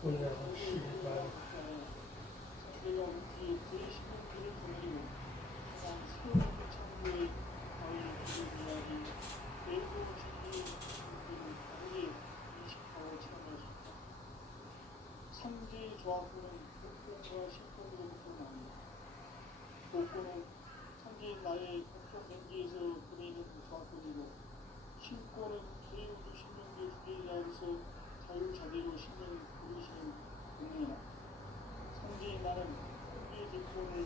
올라가시기를 상대가 우리의 제16기를 보내고 한 새로운 창조의 과일 이야기 내고 진리의 우리를 다르게 인식하고 체험할 수 있다. 삼계의 조합부는 복권과 신권으로부터 나옵니다. 복권은 삼계인 나의 공통 경계에서 보내는 조합권이고 신권은 개인으로 신명대 주제에 의해서 자유자재로 신명 부르시는 공이나 삼계인 나는 삼계의 대표를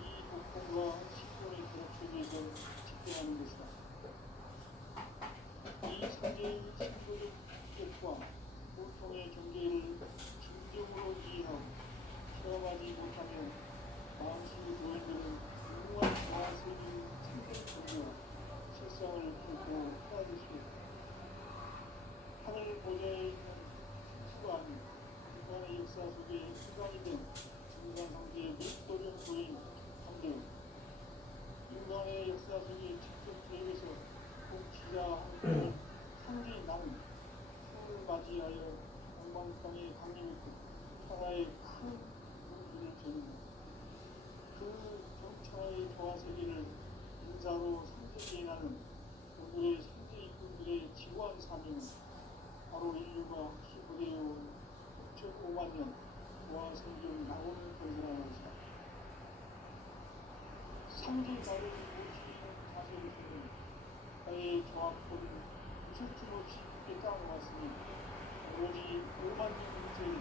이 복권과 신권의 결합 속에서 집행하는 것이다. 이 삼계의 신도적 기격과 보통의 경계를 진정으로 이해하고 체험하지 못하면 마음속의 도인들은 무궁한 자아세계의 참된 정보와 실상을 결코 헤아릴 수 없다. 하늘 보좌에 있는 수가 아닌 인간의 역사 속에 인간이든 인간 관계의 밀도적 도인 함정 인간의 역사 속에 직접 개입해서 복지자 한계의 나는 수를 맞이하여 영광땅에 강림했고 천하의 큰 문주를 전입니다. 그 경천의 조화세계를 인사로 상대해 나는 오늘의 상대 이꾼들의 지구한 사명은 바로 인류가 희부되어온 6.5만 년 조화생존 낙원을 건설하는 것이다. 상대 나를 모시는 가설에서는 나의 조합은 무슨 없이 깊게 따라왔으니 오로지 5만 년 전에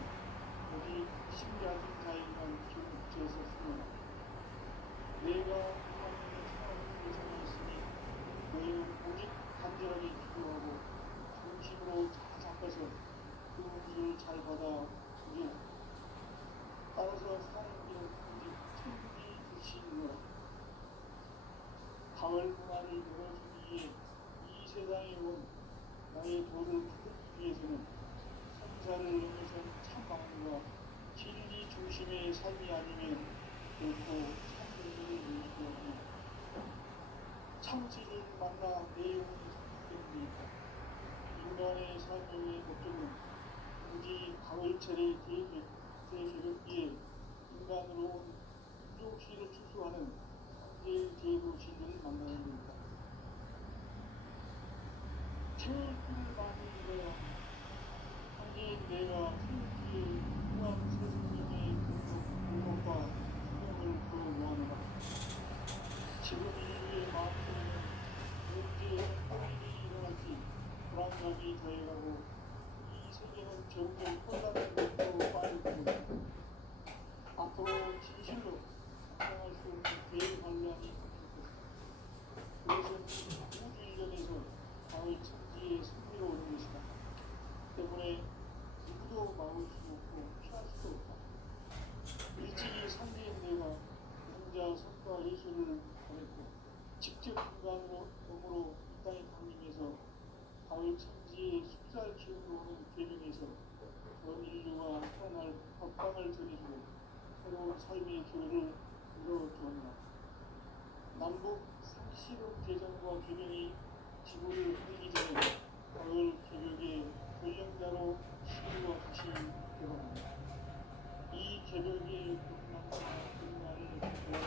오직 신비하던 자에게만 기록되어서 쓰노라. 내가 5만 년을 참아오는 예정이었으니 너희는 오직 간절하게 기도하고 중심으로 잡아서 그 음식을 잘 받아 주리라. 따라서 사람들은 오직 천국이 주시노라. 가을 문화를 열어주기에 이 세상에 온 나의 도를 풀기 위해서는 성사를 넘어선 참마음과 진리 중심의 삶이 아니면 결코 참진리를 이룰 수 없다. 참진리를 만나 내 영혼이 성숙됩니다. 인간의 삶의 목적은 굳이 가을철에 대개롭기에 인간으로 온 인종시를 추수하는 상계의 제도신을 만나는 것이다. 제일 꿀을 많이 잃어야 합니다. 상계인 내가 태극기의 무한 세상님의 공덕과 수명을 더 모아노라. 지금 인류의 마음속에는 언제 혼인이 일어날지 불안감이 더해가고 이 세계는 점점 혼란의 물로 빠져들고 앞으로 진실로 상상할 수 없는 대환란이 닥칠 것이다. 그것은 우주 일련에서 가을 천지의 승리로 오는 것이다. 때문에 누구도 막을 수 없고 피할 수 없다. 일찍이 상대인 내가 혼자 성과 예수를 보냈고 직접 인간으로 몸으로 이 땅에 강림해서 가을 천지의 숲살 기운으로 오는 계명에서 전 인류가 태어날 법방을 전해주고 새로운 삶의 기회를 열어주었나. 남북 상시국 개정과 개명이 지구를 흘리기 전에 가을 개벽의 권력자로 시류와 같이 되어갑니다. 이 개벽의 끝난을 보는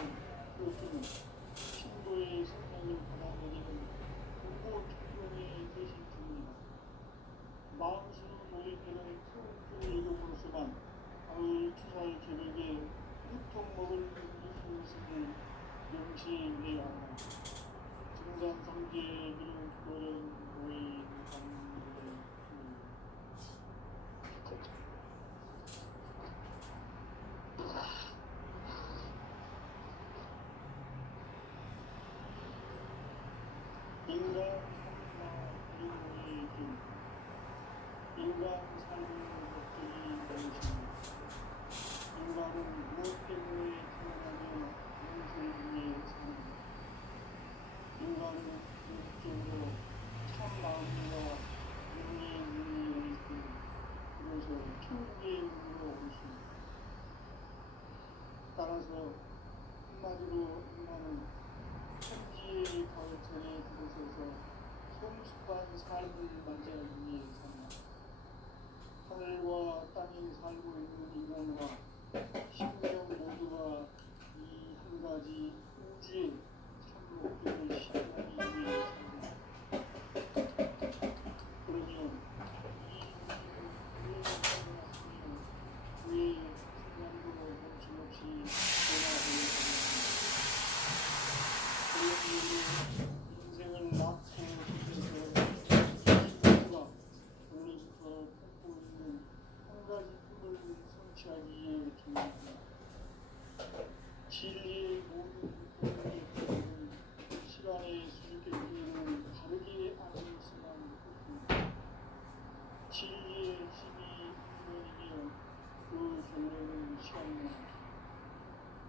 그것은 신도의 성령을 받아내리는 공고 특권이 되신 중입니다. 마음수 노예들은 큰 이름으로서만 가을 추살 개벽에 흙통 먹을 예수를 명시해야 합니다. 증산상계의 미륵 노련 노예 강물의 인간 삶과 인류의 길 인간 삶의 목적이 무엇입니까? 인간은 무엇 때문에 태어나며 무엇을 위해 사는가? 인간은 궁극적으로 참 마음과 영의 문이 열리고 그것을 천국의 문으로 올 수 있다. 따라서 한마디로 인간은 천지의 가르침에 들어서서 성숙한 삶을 맞이하기 위해 산다. 하늘과 땅의 살고 있는 인간과 심령 모두가 이 한 가지 우주의 참 목표를 실현하기 위해 삽니다. 그러면 이 우주는 왜 태어났으며 왜 순간도 멈춤없이 변화되어 가는가? 그러면 인생을 낳고 죽여서 인류가 원래부터 품고 있는 한 가지 꿈을 성취하기에 중요합니다. 진리의 모든 본능의 본능은 시간의 수수께끼를 바르게 아는 수만 있습니다. 진리의 힘이 근원이며 그 결론은 시간입니다.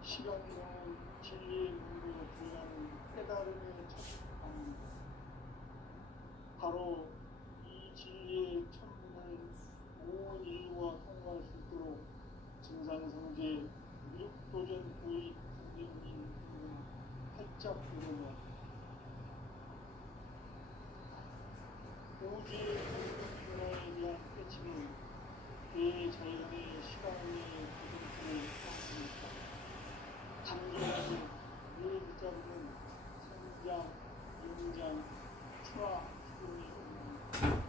시간론은 진리의 문으로 들어가는 깨달음의 첫방입니다. 바로 이 진리의 천문을 온 인류가 통과할 수 있도록 증산성제 미륵도전 부의 선생님 활짝 부르며 우주의 변화에 대한 깨침은 대자연의 시간의 구성체를 포함합니다. 단기간에 네 글자로는 성장, 영장, 출화, 죽음이 옵니다.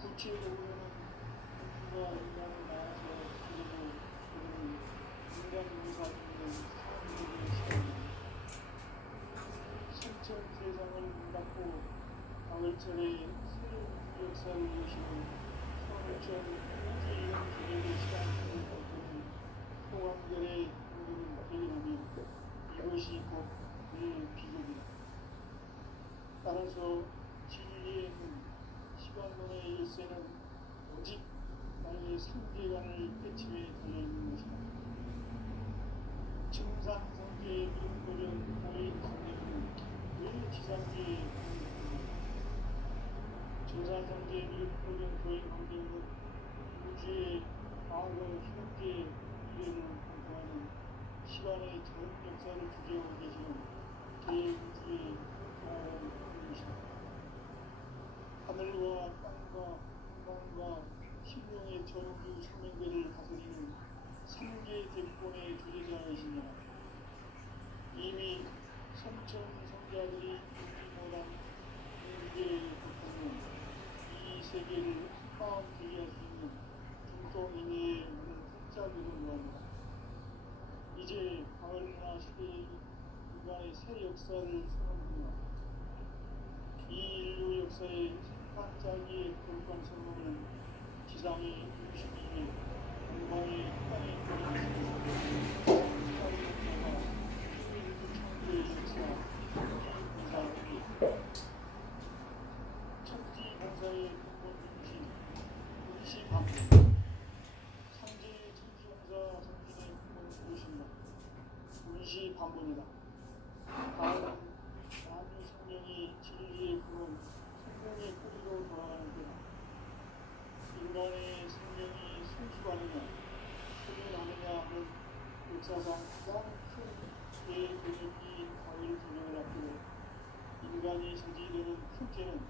구체적으로는 인과 인간을 낳아서 기르고 그는 인간 유사 있는 사람들의 시간입니다. 신천 세상을 문닫고 가을철에 새 우주 역사를 이루시는 서울천 우주이용 기계의 시간을 거두는 소강결의 공부를 대리하며 이것이 곧 내 비극이다. 따라서 진리의 문, 시간론의 열쇠는 오직 나의 상계관을 깨침에 달려있는 것이다. 증산성계의 미륵도전 고의 강림은 왜 지상계에 강림합니까? 증산성계의 미륵도전 고의 강림은 우주의 과거, 현재, 미래를 공부하는 시간의 전 역사를 주제하고 계시는 대우주의 공허한 것이다. 하늘과 땅과 공간과 심령의 전우주 생명들을 다스리는 삼계 대권의 주제자이시냐. 이미 성천 성자들이 유기모란 우주의 고통은 이 세계를 한마음 되게 할 수 있는 중동인의 문을 활짝 열어놓았다. 이제 가을나 시대의 인간의 새 역사를 선언합니다. 이 인류 역사의 생판짜기의 돌판 선언을 지상의 62회 공방의 땅에 걸어있습니다. 시간의 인류 창조의 역사 인사합니다. 천지 공사의 근본 중심 운시 반복 삼재의 천지공사 정신의 근본 무엇인가? 운시 반복이다. 다음은 만유 생명이 진리의 근원 생명의 뿌리로 돌아가는 때다. 인간의 생명이 성숙하느냐 소멸하느냐 하는 역사상 가장 큰 대근육이 가을 저녁을 앞두고 인간이 저지르는 큰 죄는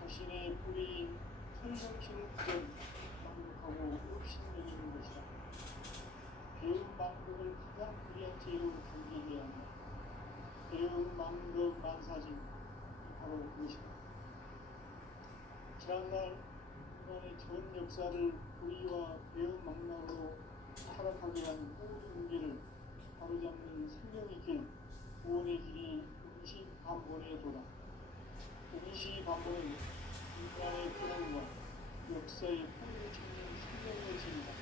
자신의 뿌리인 선성신을 부정 망극하고 업신여기는 것이다. 배운 망극을 가장 불리한 죄로 경계해야 한다. 배운 망극 만사진 바로 그것이다. 지난날 인간의 전 역사를 불의와 배운 망락으로 타락하게 한 모든 문제를 바로잡는 생명의 길, 구원의 길이 운시반본의 도다. 운시반본은 인간의 근원과 역사의 뿌리를 짓는 생명의 길이다.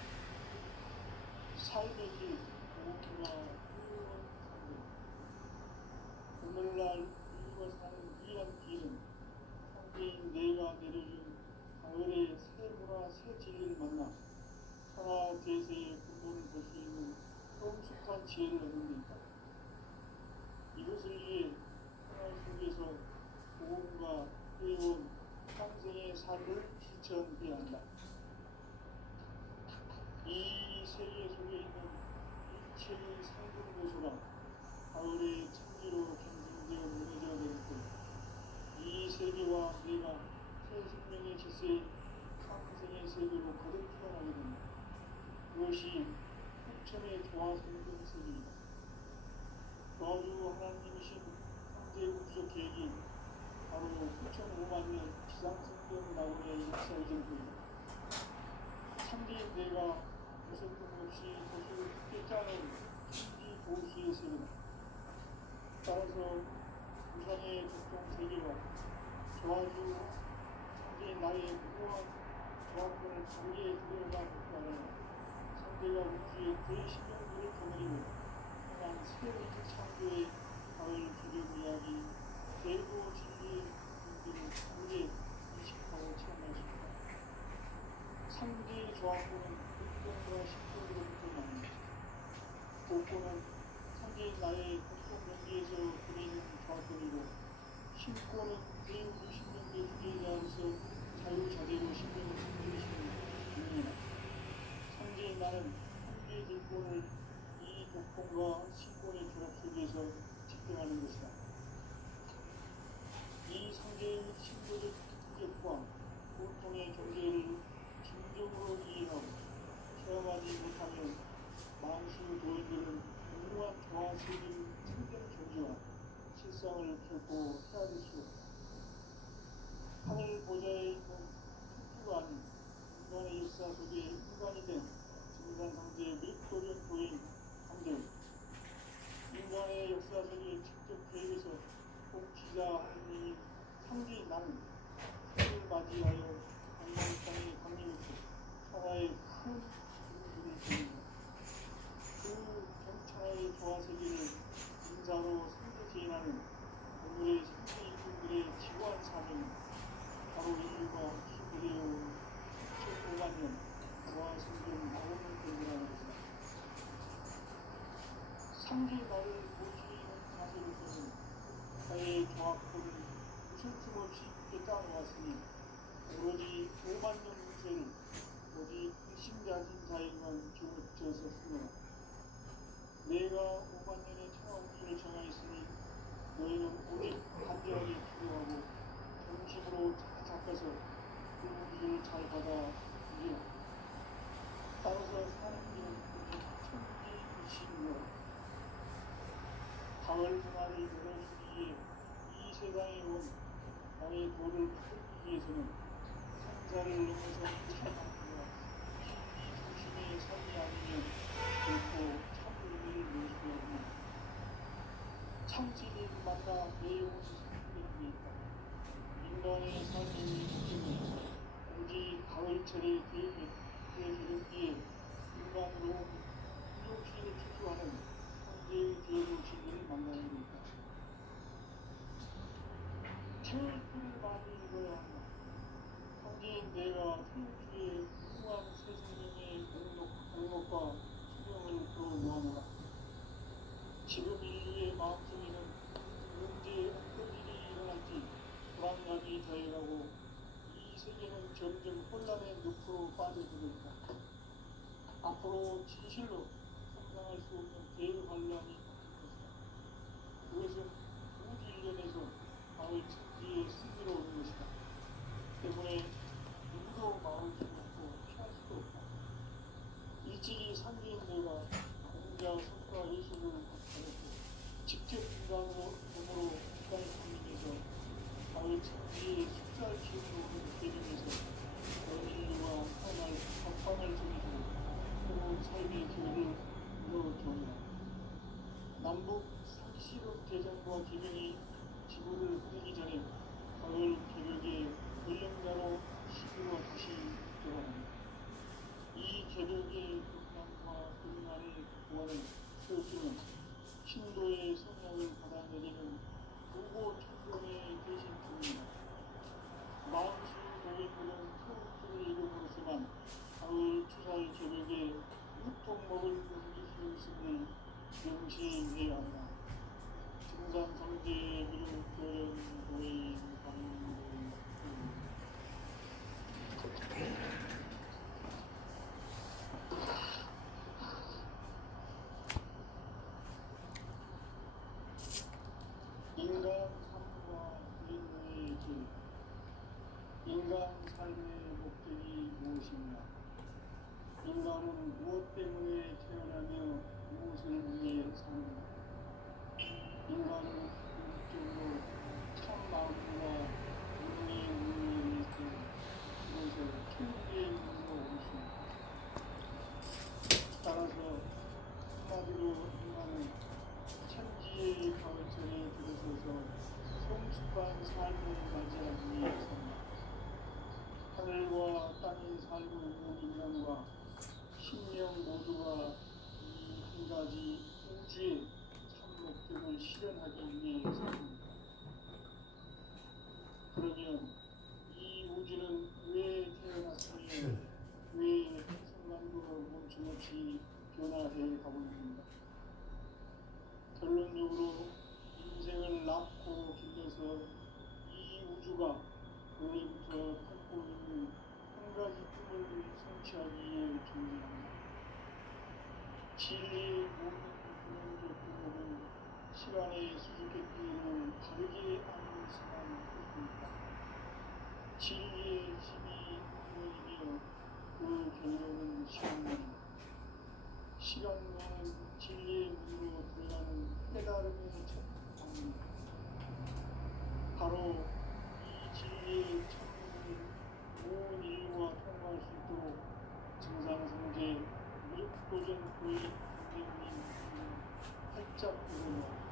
삶의 길, 오기와 의원 상대. 오늘날 인류가 사는 위한 길은 상대인 내가 내려준 가을의 새 문화 새 진리를 만나 천하 대세의 근본을 볼 수 있는 성숙한 지혜를 얻는 데 있다. 이것을 위해 생활 속에서 보험과 해온 평생의 삶을 실천해야 한다. 이 세계 속에 있는 일체의 상등 고소가 가을의 천지로 경쟁되어 무너져 내릴 때 이 세계와 내가 새 생명의 질서의 상생의 세계로 거듭 태어나게 된다. 그것이 풍천의 조화성금색입니다. 저주 하나님이신 황제 국적 계획이 바로 9,500만 년 지상성경 나오의 역사의 전부입니다. 참된 내가 무슨 없이 도시를 크게 짜는 신기 보수의 세계다. 따라서 우상의 독종 세계와 저주 상대의 나의 무고한 조합권을 단계에 들어가는 것과는 상대가 우주의 대신령들을 거느리고 행한 스케일리트 창조의 가을 기름 이야기 대고 진리의 분들을 단계 인식하고 체험하십니다. 상대의 조합권은 운동과 식도로부터 나옵니다. 복권은 상대의 나의 독종 경계에서 그리는 조합권이고 신권은 대우주 신명대 주제자로서 자유자재로 신명을 흔들리시는 분입니다. 상대의 나는 한계의 대권을 이 독권과 신권의 결합 속에서 집행하는 것이다. 이 상대의 신도적 특격과 고통의 경계를 진정으로 이해하고 체험하지 못하면 만수 도인들은 무모한 조화세계의 참된 경지와 실상을 결코 헤아릴 수 없다. 하늘 보좌에 있는 특수가 아닌 인간의 역사 속에 인간이 된 진산 상제의 믹도리언 도인 상제는 인간의 역사 속에 직접 계획해서 복지자 하느님이 상제인 나는 생을 맞이하여 강남땅의 강림에서 천하의 큰 기분을 드립니다. 그 경천하의 조화세계를 인자로 상대제인하는 오늘의 상대인분들의 지구한 사명은 바로 인류가 기부되어온 9,500만 년 조화성경 나오는 공부라는 것이다. 상대 나를 모시는 자세로서는 나의 조합권을 무슨 틈없이 굳게 짜놓았으니 오로지 5만 년 운세를 오직 의심가진 자에만 주어졌었으므로 내가 5만 년의 천하 우주를 정하였으니 너희는 오직 간절하게 기도하고 정심으로 잡혀서 그 우주를 잘 받아 이기라. 따라서 사는 길은 오직 천지이시므로 가을 문화를 열어주기에 이 세상에 온 나의 도를 풀기 위해서는 상자를 넘어서 참아주라. 신비 중심의 삶이 아니면 결코 참 의미를 낼 수 없는 참진을 만나 배운 성격이 있다. 인간의 삶의 목적은 오직 가을철의 대기름기에 인간으로 무용시를 추구하는 황제의 대도신들을 만나는 것이다. 태울풀을 많이 읽어야 한다. 황제인 내가 태울주의 무한 새생명의 공력과 수명을 끌어모아노라. 지금 인류의 마음속에는 언제 어떤 일이 일어날지 불안감이 더해가고 이 세계는 점점 혼란의 늪으로 빠져들고 있다. 앞으로 진실로 상상할 수 없는 대환란이 닥칠 것이다. 그것은 우주 일련에서 가을 천지의 승리로운 것이다. 때문에 누구도 막을 수 없고 피할 수도 없다. 일찍이 상계인 내가 공자 성과 예술을 가르쳐 직접 인간으로 몸으로 인간의 국민에서 가을 천지의 숫살 기운으로 오는 대중에서 전 인류와 환을 정해주고 새로운 삶의 기회를 이뤄주오리라. 남북 상시국 대전과 기명이 지구를 흐르기 전에 가을 개벽의 전령자로 시구가 다시 돌아갑니다. 이 개벽의 극단과 극난을 구하는 태우주는 신도의 성향을 받아내리는 무고 천종의 대신 중입니다. 만수 도인들은 태우주의 이름으로서만 가을 추살 개벽에 유통 먹을 넘길 수 있음을 명시해야 한다. 증산 성제의 미륵교련 도인 강릉 인간 삶과 인류의 길. 인간 삶의 목적이 무엇이냐? 인간은 우주는 무엇 때문에 태어나며 무엇을 위해 사는가? 인간은 궁극적으로 참 마음과 운명의 운명을 위해서 그것을 천국의 문으로 올 수 있다. 따라서 한마디로 인간은 천지의 가을철에 들어서서 성숙한 삶을 맞이하기 위해서입니다. 하늘과 땅에 살고 있는 인간과 신령 모두가 이 한 가지 우주의 참 목적을 실현하기 위해서입니다. 그러면 이 우주는 왜 태어났으며 왜 순간도 멈춤없이 변화해 가고 있는가? 결론적으로 인생을 낳고 길러서 이 우주가 원래부터 품고 있는 한 가지 꿈을 성취하기 위해 존재합니다. 진리의 모든 근원적 근원은 시간의 수수께끼를 바르게 아는 수만 있습니다. 진리의 힘이 근원이며 그 결론은 시간입니다. 시간과는 진리의 문으로 들어가는 깨달음의 첫 방입니다. 바로 이 진리의 첫문을 온 인류가 통과할 수 있도록 증상성제 무력도전 고위 선생님 활짝 열어놓아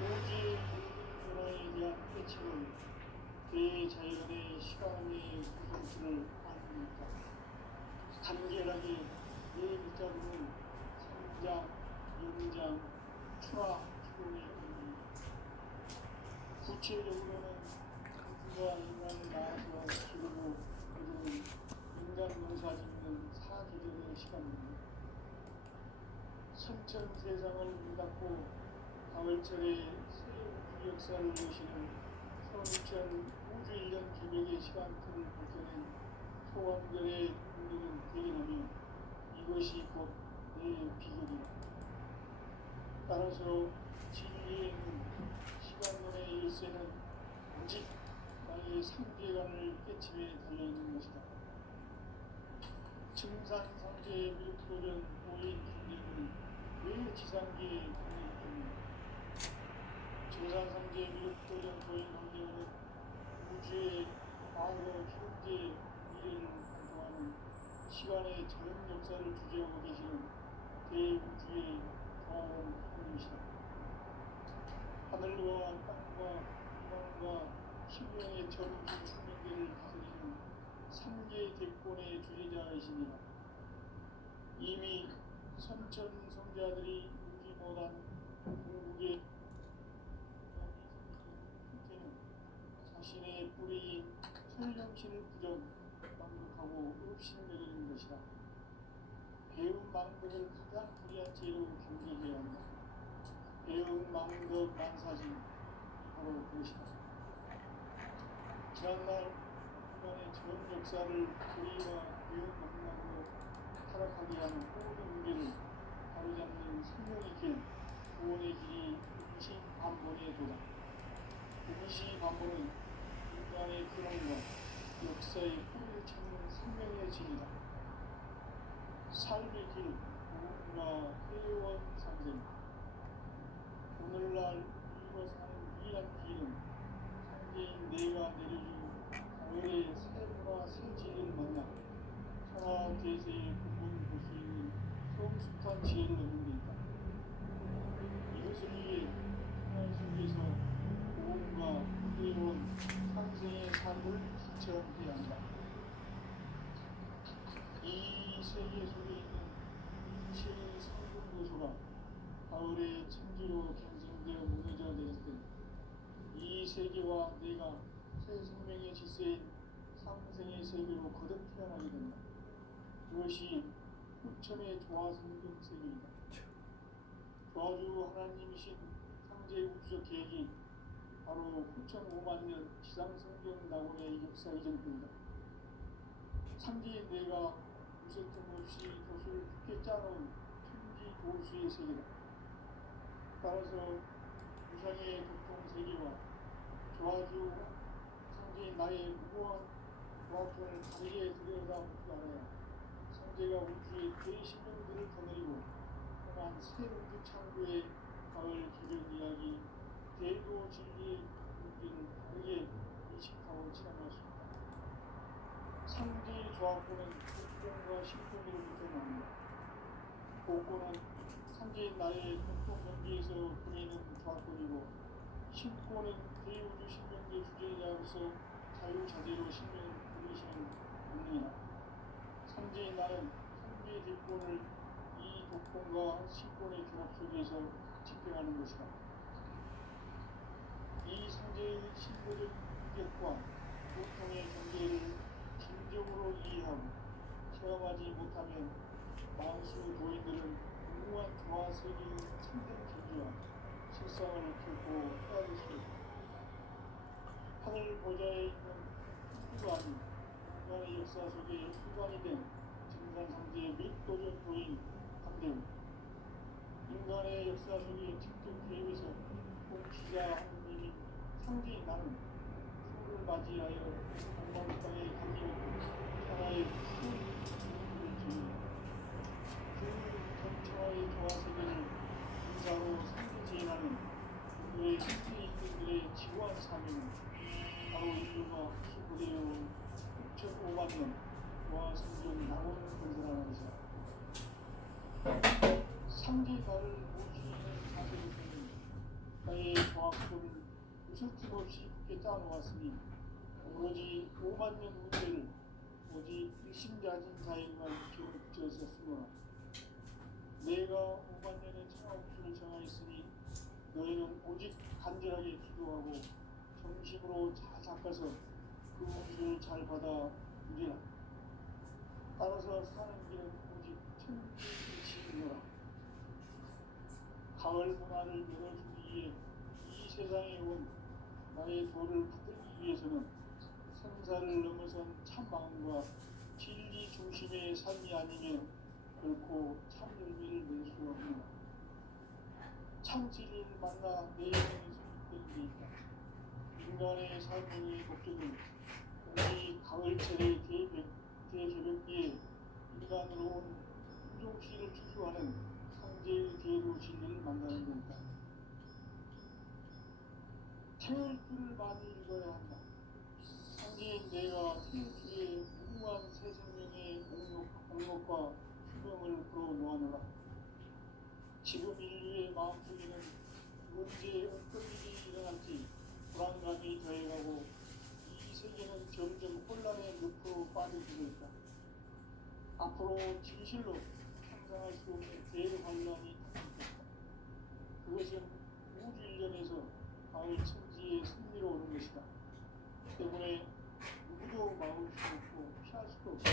우주의 모든 변화에 대한 깨침을 대자연의 시간의 구성체를 아닙니까? 간결하게 네 글자로는 성장, 연장, 출화, 기본의 의미. 구체적으로는 우주가 인간을 낳아서 기르고 이루는 인간 농사 짓는 사계절의 시간입니다. 선천 세상을 문 닫고 가을철에 새 우주 역사를 여시는 선천 우주 1년 기백의 시간틀을 벗겨낸 소원결의 운동은 대견하며 이것이 곧 내 비결이다. 따라서 진리에는 시간론의 열쇠는 오직 나의 상계관을 깨침에 달려있는 것이다. 증산상제의 묘토전 오인 중대는 왜 지상계에 달려있겠는가? 증산상제의 묘토전 오인 환경은 우주의 과거, 현재, 미래를 관통하는 시간의 자연 역사를 주재하고 계시는 대우주의 과원 하늘이시다. 하늘과 땅과 인간과 신명의 전우주 숙명계를 다스리는 3개 대권의 주제자이십니다. 이미 선천 성자들이 우지 못한 궁극의 형태는 자신의 뿌리인 설령신을 부정 만족하고 읍신매리는 것이다. 배운 망덕을 가장 불리한 죄로 경계해야 한다. 배운 망덕 만사진 바로 그것이다. 지난날 인간의 전 역사를 불의와 배운 망락으로 타락하게 하는 모든 문제를 바로잡는 생명의 길, 구원의 길이 임시반본의 도다. 임시반본은 인간의 근원과 역사의 뿌리를 찾는 생명의 길이다. 삶의 길, 구원과 회원 상생. 오늘날 우리가 사는 유일한 길은 상대인 내가 내려준 가을의 샘과 새지를 만나 천하 대세의 근본을 볼 수 있는 성숙한 지혜를 얻는 데 있다. 이것을 위해 생활 속에서 구원과 회원 상생의 삶을 실천해야 한다. 이 세계 속에 있는 일체의 성분 요소가 가을의 천지로 경생되어 무너져 내릴 때 이 세계와 내가 새 생명의 질서인 상생의 세계로 거듭 태어나게 된다. 그것이 후천의 조화성경 세계이다. 조화주 하나님이신 상제 우주적 계획이 바로 후천 5만 년 지상성경 낙원의 역사 이전입니다. 상제인 내가 무쇠틈 없이 돛을 굳게 짜놓은 천지 도수의 세계다. 따라서 무상의 교통 세계와 조화주 상제인 나의 무고한 조합권을 다르게 들여다보지 않아야 상제가 우주의 대신령들을 거느리고 떠난 새우주 창조의 가을 개별 이야기 대도 진리의 문제를 다르게 인식하고 체험할 수 있다. 상제의 조합권은 복권과 신권으로부터 나옵니다. 복권은 상제의 나의 공통 경계에서 보내는 조합권이고 신권은 대우주 신명계 주제자로서 자유자재로 신명을 부르시는 본능이다. 상제의 나는 상제의 대권을 이 독권과 신권의 결합 속에서 집행하는 것이다. 이 상제의 신고적 인격과 고통의 경계를 진정으로 이해하고 체험하지 못하면 만수 도인들은 무모한 조화 세계의 참된 존재와 실상을 결코 헤아릴 수 있다. 하늘 보좌에 있는 누구도 아닌 인간의 역사 속에 일관이 된 증산상제의 및도전 도인 강대우 인간의 역사 속에 직접 개입해서 공치자 하느님인 상제의 나는 수를 맞이하여 동방 땅에 감기고 하나의 큰 일을 지니다. 그 전처의 조화세계를 인사로 상제제인하는 그의 상제인들의 지구한 사명은 바로 인류가 기부되어 6,500만 년 조화생전 낙원을 건설하는 것이다. 상제가를 모시는 자세로서는 나의 조합권을 무설팀 없이 굳게 짜놓았으니 오로지 5만 년 문제를 오직 일심자진자에만 붙였었으므로 내가 5만 년의 창업주를 정하였으니 너희는 오직 간절하게 기도하고 정식으로 잘 닦아서 그 우주를 잘 받아 누리라. 따라서 사는 길은 오직 천지이시노라. 가을 문화를 열어주기 위해 이 세상에 온 나의 도를 붙들기 위해서는 생사를 넘어선 참 마음과 진리 중심의 삶이 아니면 결코 참 열매를 낼 수 없노라. 참 진리를 만나 내 영혼에서 기쁘게 있다. 인간의 삶의 목적은 오직 가을철의 대개벽기에 인간으로 온 인종씨를 추수하는 상제의 대로 진리를 만나는 것이다. 태울 줄을 많이 읽어야 한다. 상제인 내가 태울 줄에 무궁한 새 생명의 목록과 수명을 풀어놓아노라. 지금 인류의 마음속에는 언제 어떤 일이 일어날지 불안감이 더해가고 이 세계는 점점 혼란의 늪으로 빠져들고 있다. 앞으로 진실로 상상할 수 없는 대환란이 닥쳤다. 그것은 우주 일련에서 가을 천지의 승리로 오는 것이다. 때문에 누구도 막을 수 없고 피할 수도 없다.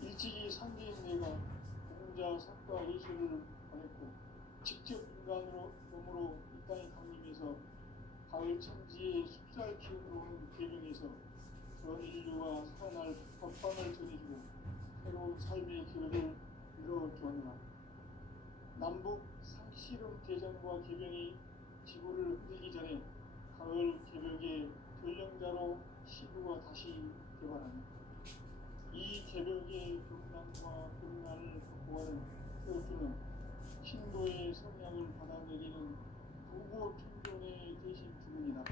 일찍이 상제인 내가 공자 석가 예수를 보냈고 직접 인간으로 몸으로 이 땅에 강림해서 가을 천지의 숲살 기운으로 오는 계명에서 전 인류가 살아날 법방을 전해주고 새로운 삶의 길을 이뤄주었노라. 남북 상씨름 대전과 개병이 지구를 흔들기 전에 가을 개벽의 전령자로 시구가 다시 개발합니다. 이 개벽의 극난과 극난을 극복하는 태우주는 신도의 성향을 받아들이는 부고 충존의 대신 주문이다.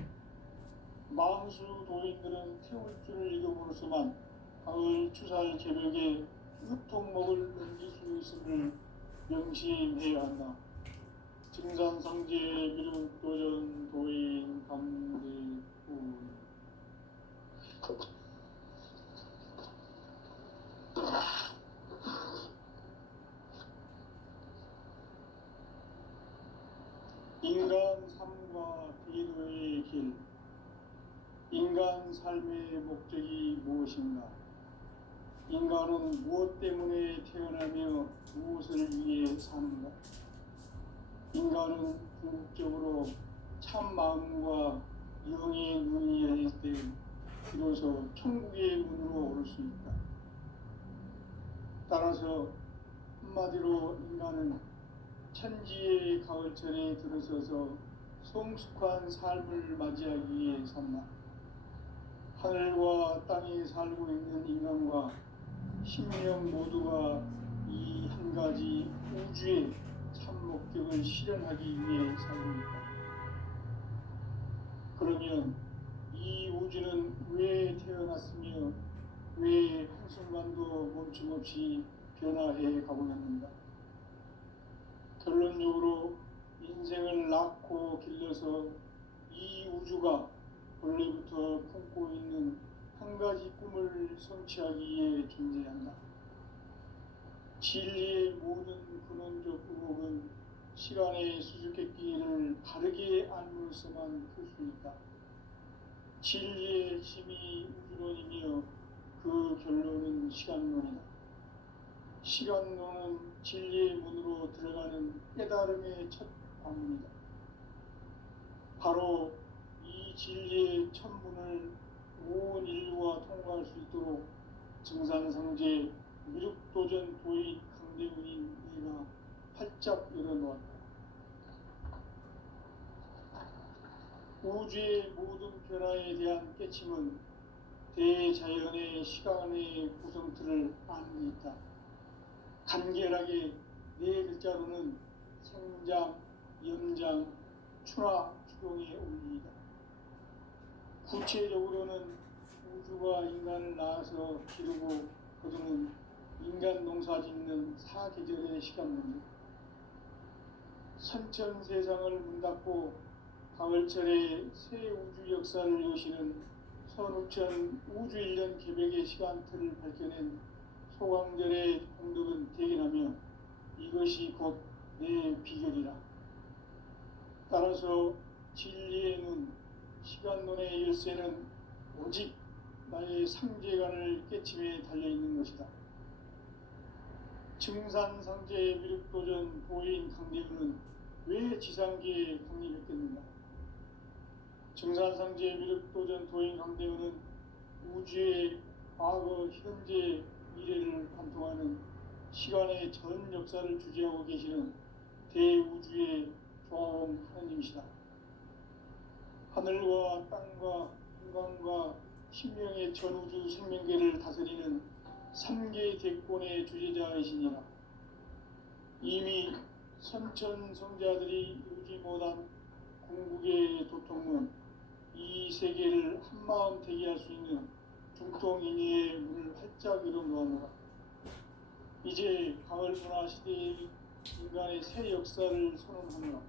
만수 도인들은 태울주를 읽음으로써만 가을 추살 개벽에 흡통목을 넘길 수 있음을 명심해야 한다. 증산상제 미륵도전 도인 감대군 인간 삶과 대도의 길. 인간 삶의 목적이 무엇인가? 인간은 무엇 때문에 태어나며 무엇을 위해 사는가? 인간은 궁극적으로 참 마음과 영의 눈이 열릴 때 비로소 천국의 문으로 오를 수 있다. 따라서 한마디로 인간은 천지의 가을철에 들어서서 성숙한 삶을 맞이하기 위해 산다. 하늘과 땅에 살고 있는 인간과 신명 모두가 이 한 가지 우주의 참 목적을 실현하기 위해 살고 있다. 그러면 이 우주는 왜 태어났으며 왜 한순간도 멈춤없이 변화해 가고 있는가? 결론적으로 인생을 낳고 길러서 이 우주가 원래부터 품고 있는 한 가지 꿈을 성취하기 위해 존재한다. 진리의 모든 근원적 의혹은 시간의 수수께끼를 바르게 알므로서만 풀 수 있다. 진리의 핵심이 우주론이며 그 결론은 시간론이다. 시간론은 진리의 문으로 들어가는 깨달음의 첫 관문이다. 바로 이 진리의 첫 문을 온 인류가 통과할 수 있도록 증산성제 미륵도전 도인 강대훈인 내가 활짝 열어놓았다. 우주의 모든 변화에 대한 깨침은 대자연의 시간의 구성틀을 아는 데 있다. 간결하게 네 글자로는 생장, 연장, 추나 추동의 원리이다. 구체적으로는 우주가 인간을 낳아서 기르고 거두는 인간 농사 짓는 사계절의 시간문제, 선천세상을 문닫고 가을철에 새 우주 역사를 여시는 선우천 우주일년 계백의 시간틀을 밝혀낸 소강절의 공덕은 대견하며 이것이 곧 내 비결이라. 따라서 진리의 눈, 시간론의 열쇠는 오직 나의 상제관을 깨침에 달려있는 것이다. 증산상제 미륵도전 도인 강대훈은 왜 지상계에 강림했겠는가? 증산상제 미륵도전 도인 강대훈은 우주의 과거, 현재, 미래를 관통하는 시간의 전 역사를 주재하고 계시는 대우주의 조화원 하느님이시다. 하늘과 땅과 인간과 신명의 전우주 생명계를 다스리는 3개 대권의 주제자이시니라. 이미 선천성자들이 이루지 못한 궁극의 도통문, 이 세계를 한마음 되게 할 수 있는 중통인의의 문을 활짝 열어놓았노라. 이제 가을 문화 시대의 인간의 새 역사를 선언하노라.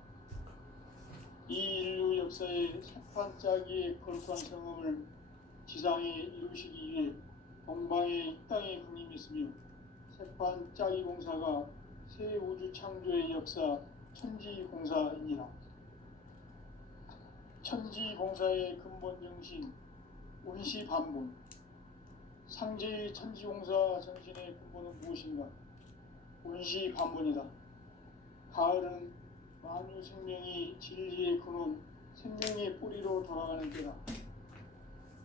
이 인류 역사의 새판짜기의 거룩한 경험을 지상에 이루시기 위해 동방의 이 땅에 강림했으며 새판짜기 공사가 새 우주 창조의 역사 천지공사이니라. 천지공사의 근본 정신 운시반본, 상제의 천지공사 정신의 근본은 무엇인가? 운시반본이다. 가을은 만유 생명이 진리의 근원, 생명의 뿌리로 돌아가는 때다.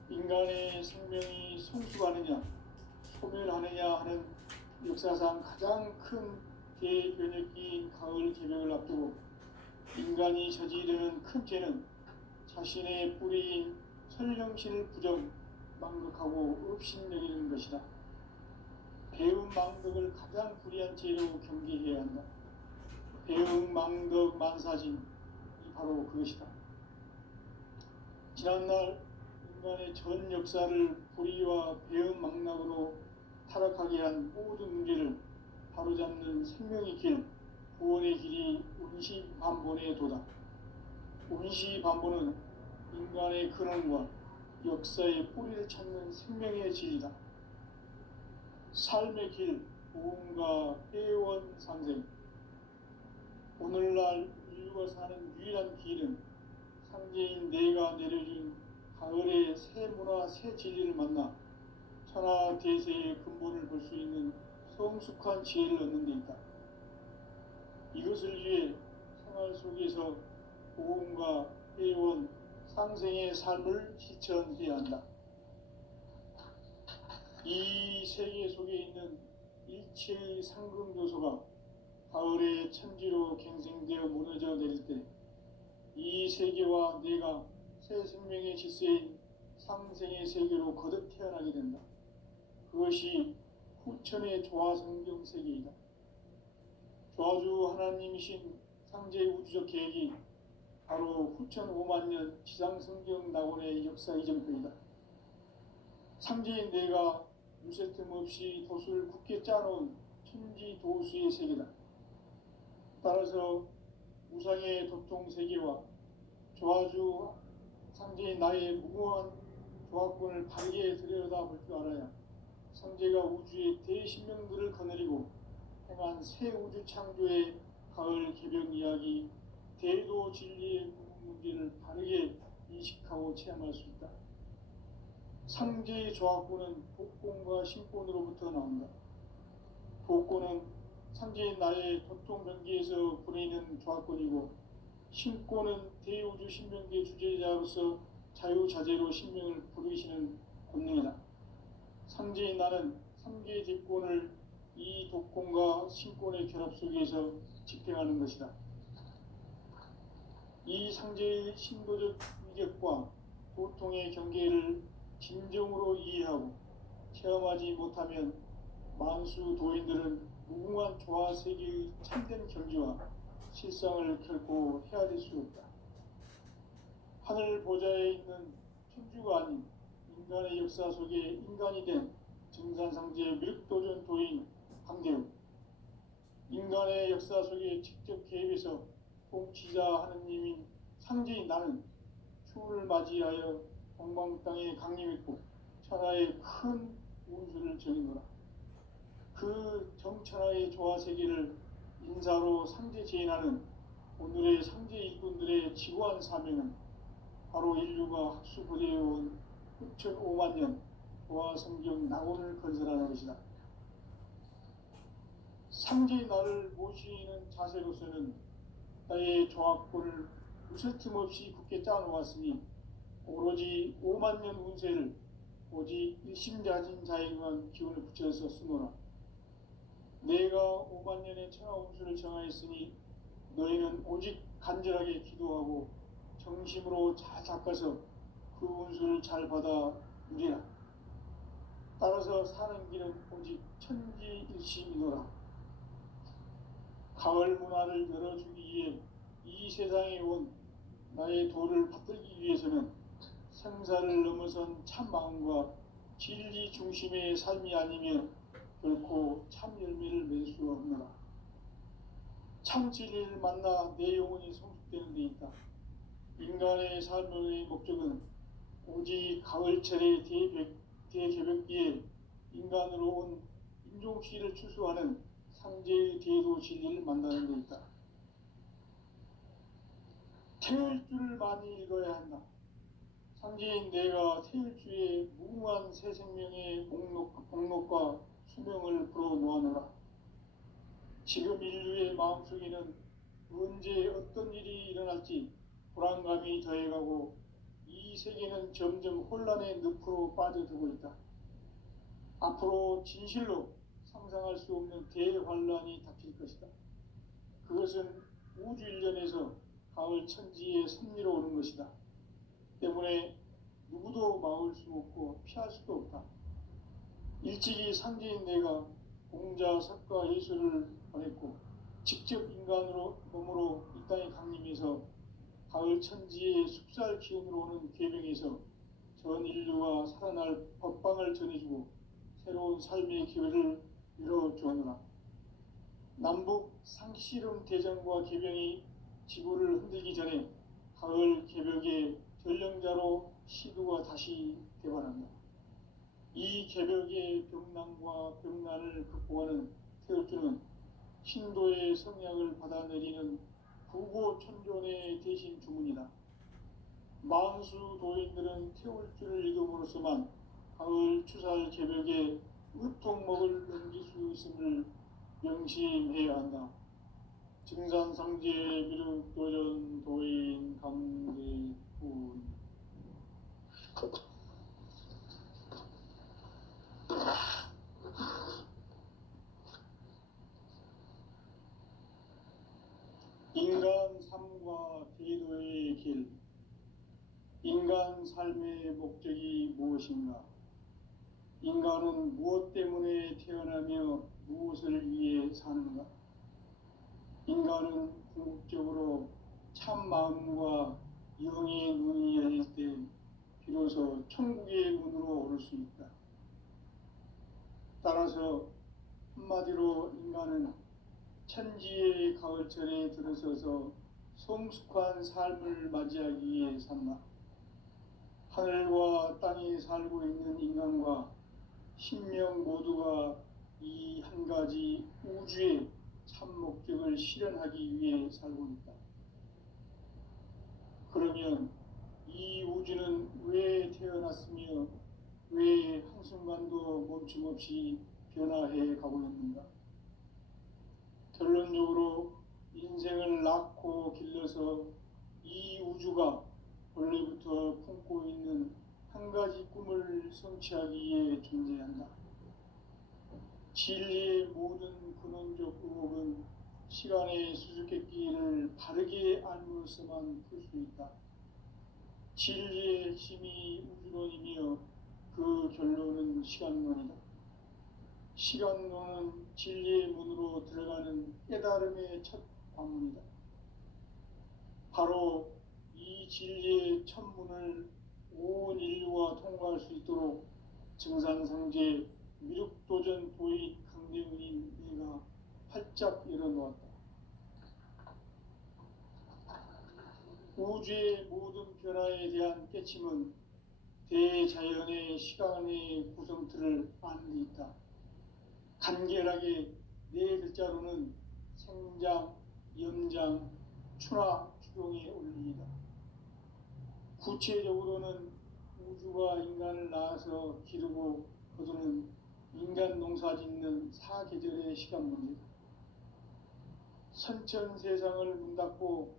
인간의 생명이 성숙하느냐, 소멸하느냐 하는 역사상 가장 큰 대변혁기인 가을 개벽을 앞두고 인간이 저지르는 큰 죄는 자신의 뿌리인 설령신을 부정, 망극하고 업신여기는 것이다. 배움 망덕을 가장 불의한 죄로 경계해야 한다. 배움 망덕 만사진이 바로 그것이다. 지난날 인간의 전 역사를 불의와 배움 망락으로 타락하게 한 모든 문제를 바로잡는 생명의 길, 구원의 길이 운시반본의 도다. 운시반본은 인간의 근원과 역사의 뿌리를 찾는 생명의 진리다. 삶의 길, 보험과 회원 상생. 오늘날 인류가 사는 유일한 길은 상제인 내가 내려준 가을의 새 문화, 새 진리를 만나 천하 대세의 근본을 볼 수 있는 성숙한 지혜를 얻는 데 있다. 이것을 위해 생활 속에서 보험과 회원, 상생의 삶을 실천해야 한다. 이 세계 속에 있는 일체의 상금 요소가 가을의 천지로 갱생되어 무너져 내릴 때 이 세계와 내가 새 생명의 질서인 상생의 세계로 거듭 태어나게 된다. 그것이 후천의 조화성경 세계이다. 조화주 하나님이신 상제의 우주적 계획이 바로 후천 5만 년 지상성경 낙원의 역사 이전편이다. 상제인 내가 유세 틈 없이 도수를 굳게 짜놓은 천지 도수의 세계다. 따라서 우상의 도통 세계와 조화주 상제인 나의 무궁한 조화권을 바르게 들여다볼 줄 알아야 상제가 우주의 대신명들을 거느리고 행한 새 우주 창조의 가을 개벽 이야기, 대도 진리의 문제를 바르게 인식하고 체험할 수 있다. 상제의 조화권은 복권과 신권으로부터 나온다. 복권은 상제인 나의 도통 변기에서 보내는 조화권이고, 신권은 대우주 신명기의 주제자로서 자유자재로 신명을 부르시는 권능이다. 상제인 나는 3개의 직권을 이 독권과 신권의 결합 속에서 집행하는 것이다. 이 상제의 신도적 위격과 도통의 경계를 진정으로 이해하고 체험하지 못하면 만수 도인들은 무궁한 조화 세계의 참된 경지와 실상을 결코 헤아릴 수 없다. 하늘 보좌에 있는 천주가 아닌 인간의 역사 속에 인간이 된 증산상제의 밀도전 도인 강대우, 인간의 역사 속에 직접 개입해서 통치자 하느님인 상제인 나는 추후를 맞이하여 동방 땅에 강림했고 천하의 큰 운수를 정해노라. 그 정천하의 조화세계를 인사로 상제 제인하는 오늘의 상제 일꾼들의 지구한 사명은 바로 인류가 학수부대해온 6,5만 년 조화성경 낙원을 건설하는 것이다. 상제의 나를 모시는 자세로서는 나의 조화권을 무쇠틈 없이 굳게 짜놓았으니 오로지 5만 년 운세를 오직 일심자진 자에 의한 기운을 붙여서 쓰노라. 내가 5만 년의 천하 운수를 정하였으니 너희는 오직 간절하게 기도하고 정심으로 잘 닦아서 그 운수를 잘 받아 누리라. 따라서 사는 길은 오직 천지일심이노라. 가을 문화를 열어주기 위해 이 세상에 온 나의 도를 받들기 위해서는 생사를 넘어선 참 마음과 진리 중심의 삶이 아니면 결코 참 열매를 맺을 수 없노라. 참 진리를 만나 내 영혼이 성숙되는 데 있다. 인간의 삶의 목적은 오직 가을철의 대개벽기에 인간으로 온 인종씨를 추수하는 상제의 대도 진리를 만나는 데 있다. 태일주를 많이 읽어야 한다. 상제인 내가 태일주의 무궁한 새 생명의 목록과 수명을 불어놓아노라. 지금 인류의 마음속에는 언제 어떤 일이 일어날지 불안감이 더해가고 이 세계는 점점 혼란의 늪으로 빠져들고 있다. 앞으로 진실로 상상할 수 없는 대환란이 닥칠 것이다. 그것은 우주 일련에서 가을 천지의 섭리로 오는 것이다. 때문에 누구도 막을 수 없고 피할 수도 없다. 일찍이 상제인 내가 공자, 석가, 예수를 보냈고 직접 인간으로 몸으로 이 땅에 강림해서 가을 천지의 숙살 기운으로 오는 계명에서 전 인류가 살아날 법방을 전해주고 새로운 삶의 기회를 열어주었노라. 남북 상씨름 대전과 개병이 지구를 흔들기 전에 가을 개벽의 전령자로 시도가 다시 개발한다. 이 개벽의 병난과 병난을 극복하는 태울주는 신도의 성약을 받아내리는 부고천존의 대신 주문이다. 만수 도인들은 태울주를 읽음으로써만 가을 추살 개벽에 으통목을 넘길 수 있음을 명심해야 한다. 증산상제 미륵도전 도인 강대군. 인간 삶과 제도의 길. 인간 인간 삶의 목적이 무엇인가? 인간은 무엇 때문에 태어나며 무엇을 위해 사는가? 인간은 궁극적으로 참 마음과 영의 눈이 열릴 때 비로소 천국의 문으로 오를 수 있다. 따라서 한마디로 인간은 천지의 가을철에 들어서서 성숙한 삶을 맞이하기 위해 산다. 하늘과 땅에 살고 있는 인간과 신명 모두가 이 한 가지 우주의 참 목적을 실현하기 위해 살고 있다. 그러면 이 우주는 왜 태어났으며 왜 한순간도 멈춤없이 변화해 가고 있는가? 결론적으로 인생을 낳고 길러서 이 우주가 원래부터 품고 있는 한 가지 꿈을 성취하기 위해 존재한다. 진리의 모든 근원적 의혹은 시간의 수수께끼를 바르게 알므로서만 풀 수 있다. 진리의 핵심이 우주론이며 그 결론은 시간론이다. 시간론은 진리의 문으로 들어가는 깨달음의 첫 관문이다. 바로 이 진리의 첫 문을 온 인류가 통과할 수 있도록 증산상제 미륵도전 도인 강대훈인 내가 활짝 열어놓았다. 우주의 모든 변화에 대한 깨침은 대자연의 시간의 구성틀을 아는 데 있다. 간결하게 네 글자로는 생장, 염장, 추나 추동의 원리이다. 구체적으로는 우주가 인간을 낳아서 기르고 거두는 인간 농사 짓는 사계절의 시간 문제다. 선천 세상을 문 닫고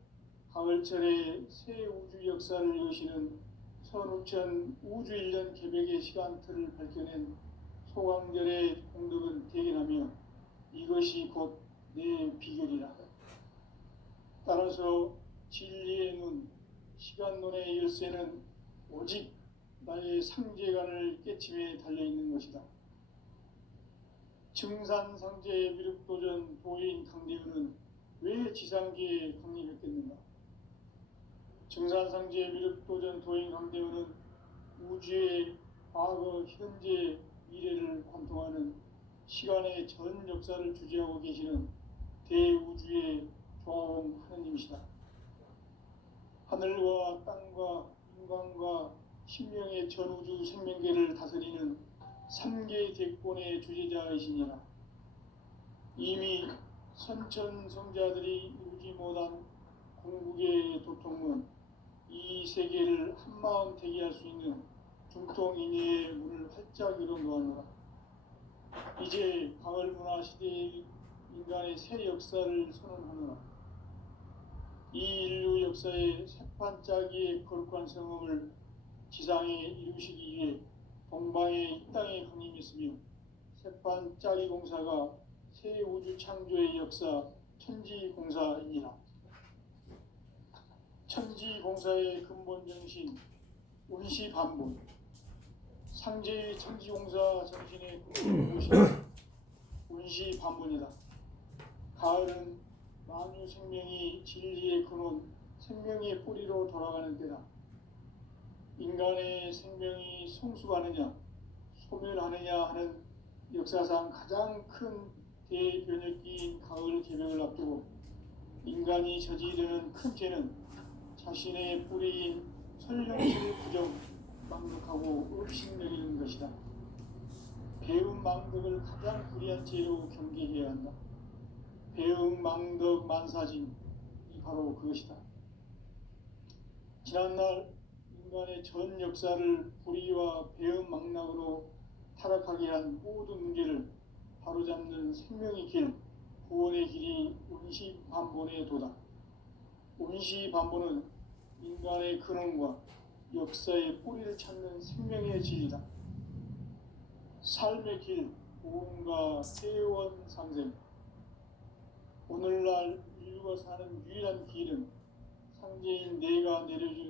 가을철에 새 우주 역사를 여시는 선우천 우주 1년 개백의 시간틀을 밝혀낸 소강절의 공덕은 대견하며 이것이 곧 내 비결이라. 따라서 진리의 눈, 시간론의 열쇠는 오직 나의 상제관을 깨침에 달려있는 것이다. 증산상제의 미륵도전 도인 강대훈은 왜 지상계에 강림했겠는가? 증산상제의 미륵도전 도인 강대훈은 우주의 과거, 현재, 미래를 관통하는 시간의 전 역사를 주재하고 계시는 대우주의 조화원 하느님이시다. 하늘과 땅과 인간과 신명의 전우주 생명계를 다스리는 3개 대권의 주재자이시니라. 이미 선천성자들이 이루지 못한 궁극의 도통문, 이 세계를 한마음 되게 할 수 있는 중통인의 문을 활짝 열어놓았노라. 이제 가을 문화 시대의 인간의 새 역사를 선언하노라. 이 인류 역사의 새판짜기의 거룩한 성험을 지상에 이루시기 위해 동방의 이 땅에 강림했으며 새판짜기 공사가 새 우주 창조의 역사 천지공사이니라. 천지공사의 근본 정신 운시반본, 상제의 천지공사 정신의 근본 무엇이 운시반본이다. 가을은 만유 생명이 진리의 근원, 생명의 뿌리로 돌아가는 때다. 인간의 생명이 성숙하느냐, 소멸하느냐 하는 역사상 가장 큰 대변혁기인 가을 개벽을 앞두고 인간이 저지르는 큰 죄는 자신의 뿌리인 설령실 부정, 망덕하고 의심내리는 것이다. 배움 망덕을 가장 불의한 죄로 경계해야 한다. 배움 망덕 만사진, 이 바로 그것이다. 지난날 인간의 전 역사를 불의와 배움 망락으로 타락하게 한 모든 문제를 바로잡는 생명의 길, 구원의 길이 운시반본의 도다. 운시반본은 인간의 근원과 역사의 뿌리를 찾는 생명의 진리다. 삶의 길, 고음과 세원상생. 오늘날 인류가 사는 유일한 길은 상제인 내가 내려주는